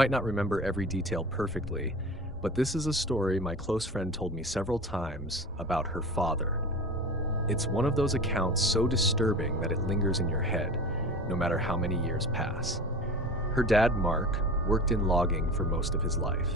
might not remember every detail perfectly, but this is a story my close friend told me several times about her father. It's one of those accounts so disturbing that it lingers in your head, no matter how many years pass. Her dad, Mark, worked in logging for most of his life.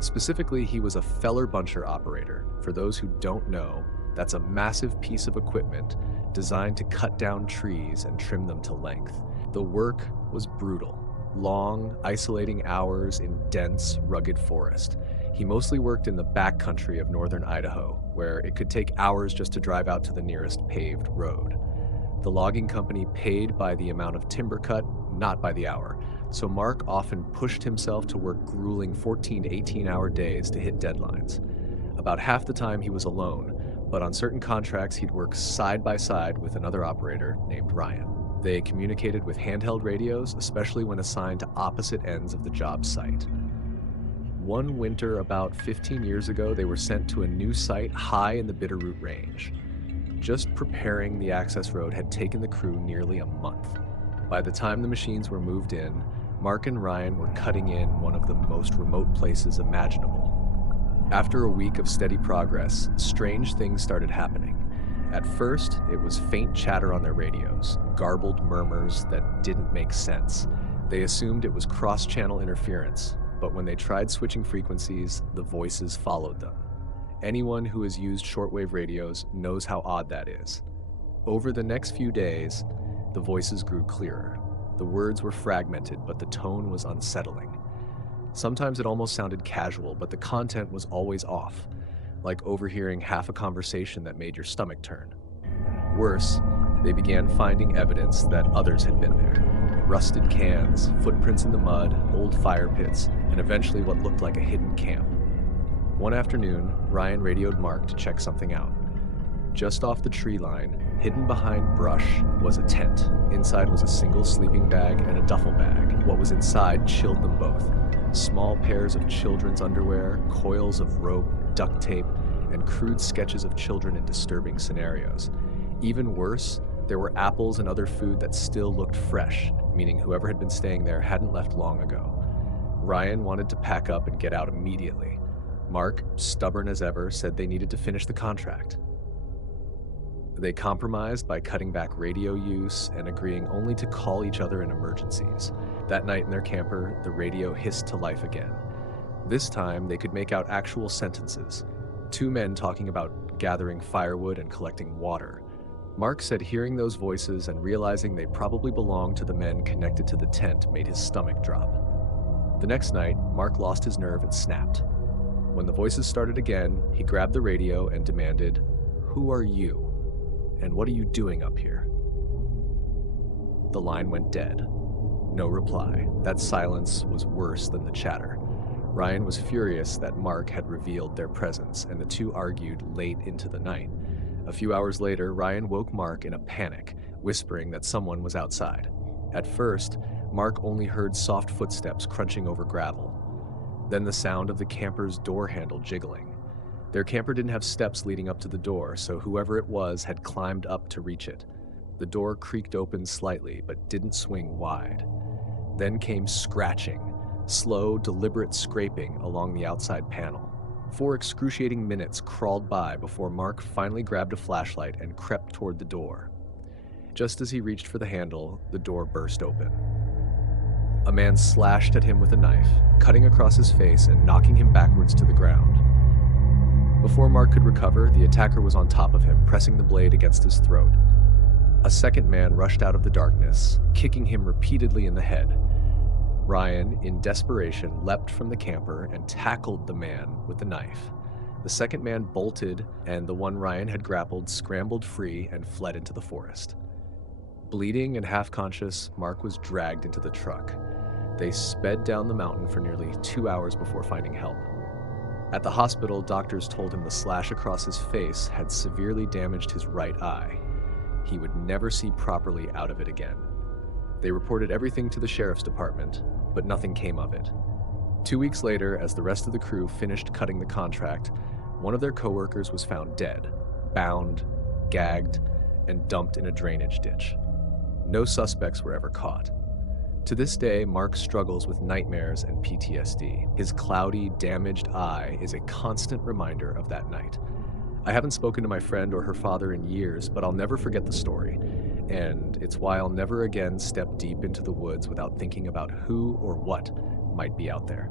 Specifically, he was a feller buncher operator. For those who don't know, that's a massive piece of equipment designed to cut down trees and trim them to length. The work was brutal. Long, isolating hours in dense, rugged forest. He mostly worked in the backcountry of northern Idaho, where it could take hours just to drive out to the nearest paved road. The logging company paid by the amount of timber cut, not by the hour, so Mark often pushed himself to work grueling 14 to 18-hour days to hit deadlines. About half the time he was alone, but on certain contracts he'd work side by side with another operator named Ryan. They communicated with handheld radios, especially when assigned to opposite ends of the job site. One winter about 15 years ago, they were sent to a new site high in the Bitterroot Range. Just preparing the access road had taken the crew nearly a month. By the time the machines were moved in, Mark and Ryan were cutting in one of the most remote places imaginable. After a week of steady progress, strange things started happening. At first, it was faint chatter on their radios, garbled murmurs that didn't make sense. They assumed it was cross-channel interference, but when they tried switching frequencies, the voices followed them. Anyone who has used shortwave radios knows how odd that is. Over the next few days, the voices grew clearer. The words were fragmented, but the tone was unsettling. Sometimes it almost sounded casual, but the content was always off, like overhearing half a conversation that made your stomach turn. Worse, they began finding evidence that others had been there. Rusted cans, footprints in the mud, old fire pits, and eventually what looked like a hidden camp. One afternoon, Ryan radioed Mark to check something out. Just off the tree line, hidden behind brush, was a tent. Inside was a single sleeping bag and a duffel bag. What was inside chilled them both. Small pairs of children's underwear, coils of rope, duct tape, and crude sketches of children in disturbing scenarios. Even worse, there were apples and other food that still looked fresh, meaning whoever had been staying there hadn't left long ago. Ryan wanted to pack up and get out immediately. Mark, stubborn as ever, said they needed to finish the contract. They compromised by cutting back radio use and agreeing only to call each other in emergencies. That night in their camper, the radio hissed to life again. This time, they could make out actual sentences. Two men talking about gathering firewood and collecting water. Mark said hearing those voices and realizing they probably belonged to the men connected to the tent made his stomach drop. The next night, Mark lost his nerve and snapped. When the voices started again, he grabbed the radio and demanded, "Who are you? And what are you doing up here?" The line went dead. No reply. That silence was worse than the chatter. Ryan was furious that Mark had revealed their presence, and the two argued late into the night. A few hours later, Ryan woke Mark in a panic, whispering that someone was outside. At first, Mark only heard soft footsteps crunching over gravel. Then the sound of the camper's door handle jiggling. Their camper didn't have steps leading up to the door, so whoever it was had climbed up to reach it. The door creaked open slightly, but didn't swing wide. Then came scratching, slow, deliberate scraping along the outside panel. 4 excruciating minutes crawled by before Mark finally grabbed a flashlight and crept toward the door. Just as he reached for the handle, the door burst open. A man slashed at him with a knife, cutting across his face and knocking him backwards to the ground. Before Mark could recover, the attacker was on top of him, pressing the blade against his throat. A second man rushed out of the darkness, kicking him repeatedly in the head. Ryan, in desperation, leapt from the camper and tackled the man with the knife. The second man bolted, and the one Ryan had grappled scrambled free and fled into the forest. Bleeding and half-conscious, Mark was dragged into the truck. They sped down the mountain for nearly 2 hours before finding help. At the hospital, doctors told him the slash across his face had severely damaged his right eye. He would never see properly out of it again. They reported everything to the sheriff's department, but nothing came of it. 2 weeks later, as the rest of the crew finished cutting the contract, one of their coworkers was found dead, bound, gagged, and dumped in a drainage ditch. No suspects were ever caught. To this day, Mark struggles with nightmares and PTSD. His cloudy, damaged eye is a constant reminder of that night. I haven't spoken to my friend or her father in years, but I'll never forget the story. And it's why I'll never again step deep into the woods without thinking about who or what might be out there.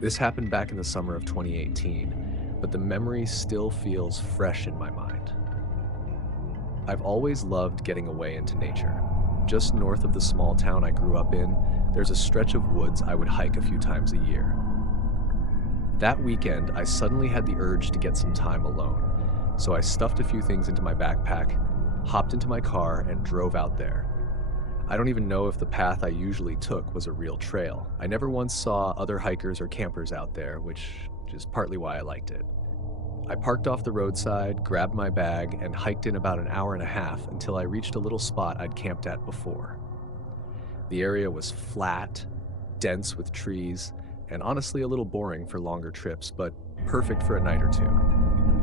This happened back in the summer of 2018, but the memory still feels fresh in my mind. I've always loved getting away into nature. Just north of the small town I grew up in, there's a stretch of woods I would hike a few times a year. That weekend, I suddenly had the urge to get some time alone, so I stuffed a few things into my backpack, hopped into my car, and drove out there. I don't even know if the path I usually took was a real trail. I never once saw other hikers or campers out there, which is partly why I liked it. I parked off the roadside, grabbed my bag, and hiked in about an hour and a half until I reached a little spot I'd camped at before. The area was flat, dense with trees, and honestly a little boring for longer trips, but perfect for a night or two.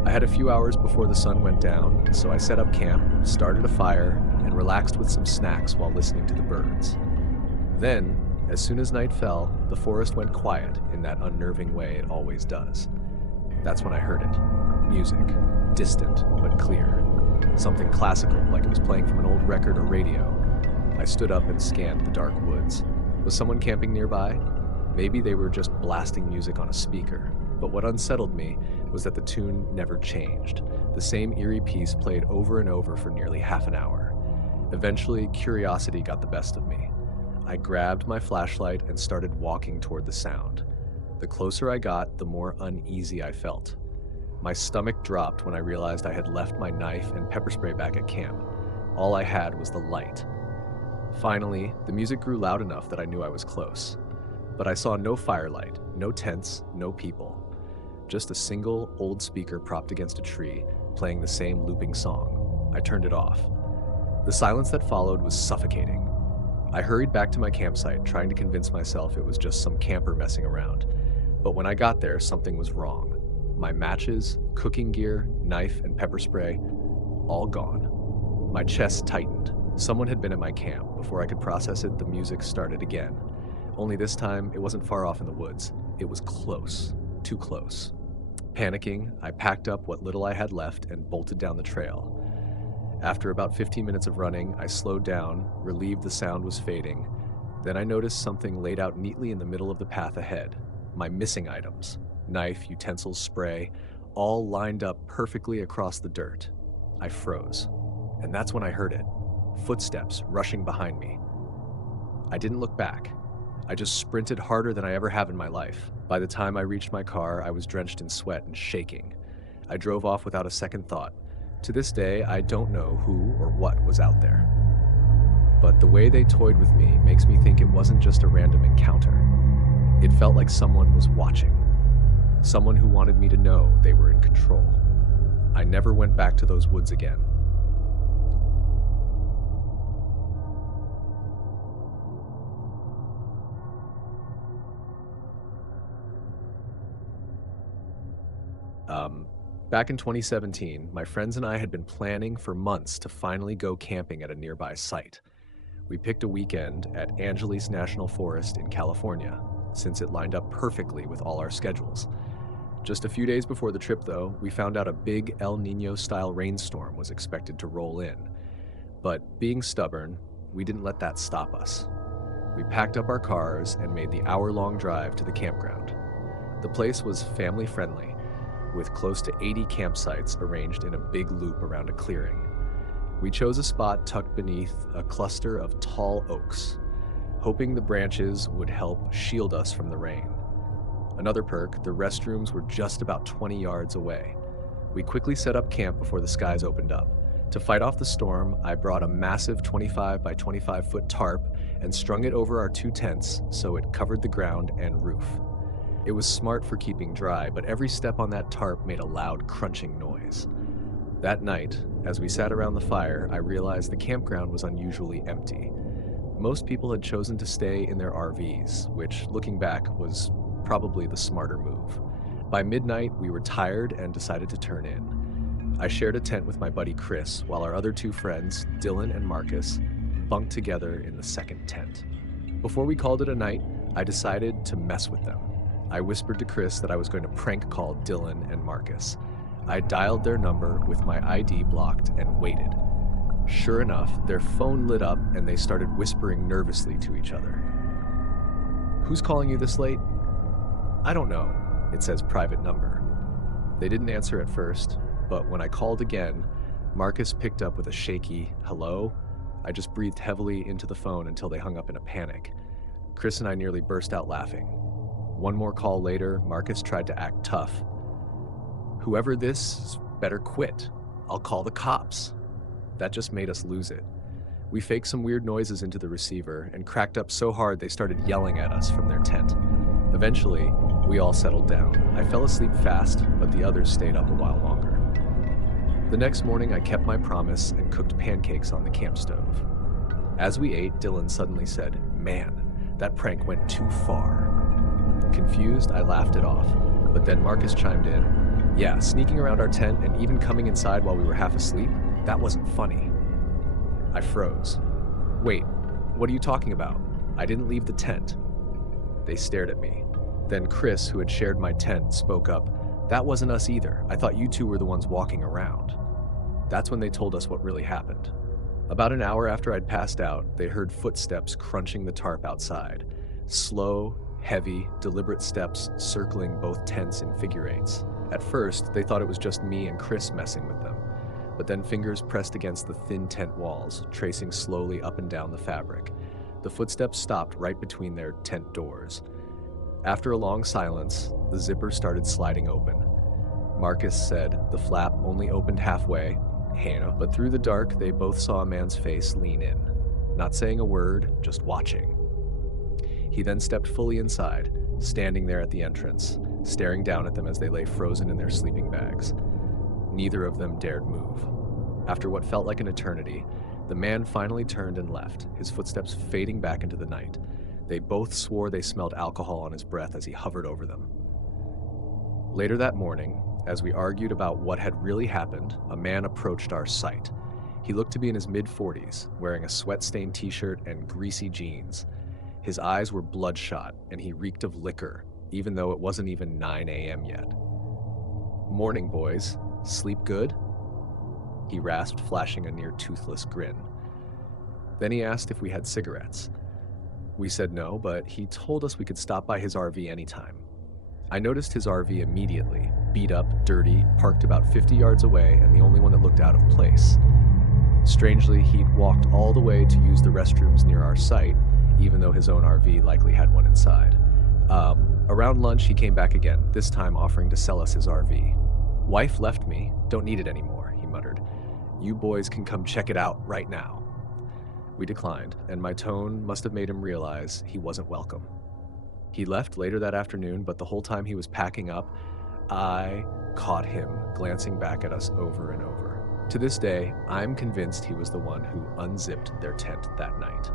I had a few hours before the sun went down, so I set up camp, started a fire, and relaxed with some snacks while listening to the birds. Then, as soon as night fell, the forest went quiet in that unnerving way it always does. That's when I heard it. Music. Distant, but clear. Something classical, like it was playing from an old record or radio. I stood up and scanned the dark woods. Was someone camping nearby? Maybe they were just blasting music on a speaker. But what unsettled me was that the tune never changed. The same eerie piece played over and over for nearly half an hour. Eventually, curiosity got the best of me. I grabbed my flashlight and started walking toward the sound. The closer I got, the more uneasy I felt. My stomach dropped when I realized I had left my knife and pepper spray back at camp. All I had was the light. Finally, the music grew loud enough that I knew I was close. But I saw no firelight, no tents, no people. Just a single old speaker propped against a tree, playing the same looping song. I turned it off. The silence that followed was suffocating. I hurried back to my campsite, trying to convince myself it was just some camper messing around. But when I got there, something was wrong. My matches, cooking gear, knife, and pepper spray, all gone. My chest tightened. Someone had been at my camp. Before I could process it, the music started again. Only this time, it wasn't far off in the woods. It was close. Too close. Panicking, I packed up what little I had left and bolted down the trail. After about 15 minutes of running, I slowed down, relieved the sound was fading. Then I noticed something laid out neatly in the middle of the path ahead. My missing items, knife, utensils, spray, all lined up perfectly across the dirt. I froze. And that's when I heard it. Footsteps rushing behind me. I didn't look back. I just sprinted harder than I ever have in my life. By the time I reached my car, I was drenched in sweat and shaking. I drove off without a second thought. To this day, I don't know who or what was out there. But the way they toyed with me makes me think it wasn't just a random encounter. It felt like someone was watching. Someone who wanted me to know they were in control. I never went back to those woods again. Back in 2017, my friends and I had been planning for months to finally go camping at a nearby site. We picked a weekend at Angeles National Forest in California, since it lined up perfectly with all our schedules. Just a few days before the trip, though, we found out a big El Nino-style rainstorm was expected to roll in. But being stubborn, we didn't let that stop us. We packed up our cars and made the hour-long drive to the campground. The place was family-friendly, with close to 80 campsites arranged in a big loop around a clearing. We chose a spot tucked beneath a cluster of tall oaks, hoping the branches would help shield us from the rain. Another perk, the restrooms were just about 20 yards away. We quickly set up camp before the skies opened up. To fight off the storm, I brought a massive 25 by 25 foot tarp and strung it over our two tents so it covered the ground and roof. It was smart for keeping dry, but every step on that tarp made a loud crunching noise. That night, as we sat around the fire, I realized the campground was unusually empty. Most people had chosen to stay in their RVs, which, looking back, was probably the smarter move. By midnight, we were tired and decided to turn in. I shared a tent with my buddy Chris, while our other two friends, Dylan and Marcus, bunked together in the second tent. Before we called it a night, I decided to mess with them. I whispered to Chris that I was going to prank call Dylan and Marcus. I dialed their number with my ID blocked and waited. Sure enough, their phone lit up and they started whispering nervously to each other. "Who's calling you this late?" "I don't know. It says private number." They didn't answer at first, but when I called again, Marcus picked up with a shaky hello. I just breathed heavily into the phone until they hung up in a panic. Chris and I nearly burst out laughing. One more call later, Marcus tried to act tough. "Whoever this is better quit. I'll call the cops." That just made us lose it. We faked some weird noises into the receiver and cracked up so hard they started yelling at us from their tent. Eventually, we all settled down. I fell asleep fast, but the others stayed up a while longer. The next morning, I kept my promise and cooked pancakes on the camp stove. As we ate, Dylan suddenly said, "Man, that prank went too far." Confused, I laughed it off, but then Marcus chimed in, "Yeah, sneaking around our tent and even coming inside while we were half asleep, that wasn't funny." I froze. "Wait, what are you talking about? I didn't leave the tent." They stared at me. Then Chris, who had shared my tent, spoke up, "That wasn't us either. I thought you two were the ones walking around." That's when they told us what really happened. About an hour after I'd passed out, they heard footsteps crunching the tarp outside. Slow, heavy, deliberate steps circling both tents in figure eights. At first, they thought it was just me and Chris messing with them, but then fingers pressed against the thin tent walls, tracing slowly up and down the fabric. The footsteps stopped right between their tent doors. After a long silence, the zipper started sliding open. Marcus said the flap only opened halfway, but through the dark, they both saw a man's face lean in, not saying a word, just watching. He then stepped fully inside, standing there at the entrance, staring down at them as they lay frozen in their sleeping bags. Neither of them dared move. After what felt like an eternity, the man finally turned and left, his footsteps fading back into the night. They both swore they smelled alcohol on his breath as he hovered over them. Later that morning, as we argued about what had really happened, a man approached our site. He looked to be in his mid-40s, wearing a sweat-stained t-shirt and greasy jeans. His eyes were bloodshot, and he reeked of liquor, even though it wasn't even 9 a.m. yet. "Morning, boys. Sleep good?" He rasped, flashing a near-toothless grin. Then he asked if we had cigarettes. We said no, but he told us we could stop by his RV anytime. I noticed his RV immediately, beat up, dirty, parked about 50 yards away, and the only one that looked out of place. Strangely, he'd walked all the way to use the restrooms near our site, even though his own RV likely had one inside. Around lunch, he came back again, this time offering to sell us his RV. "Wife left me, don't need it anymore," he muttered. "You boys can come check it out right now." We declined, and my tone must have made him realize he wasn't welcome. He left later that afternoon, but the whole time he was packing up, I caught him glancing back at us over and over. To this day, I'm convinced he was the one who unzipped their tent that night.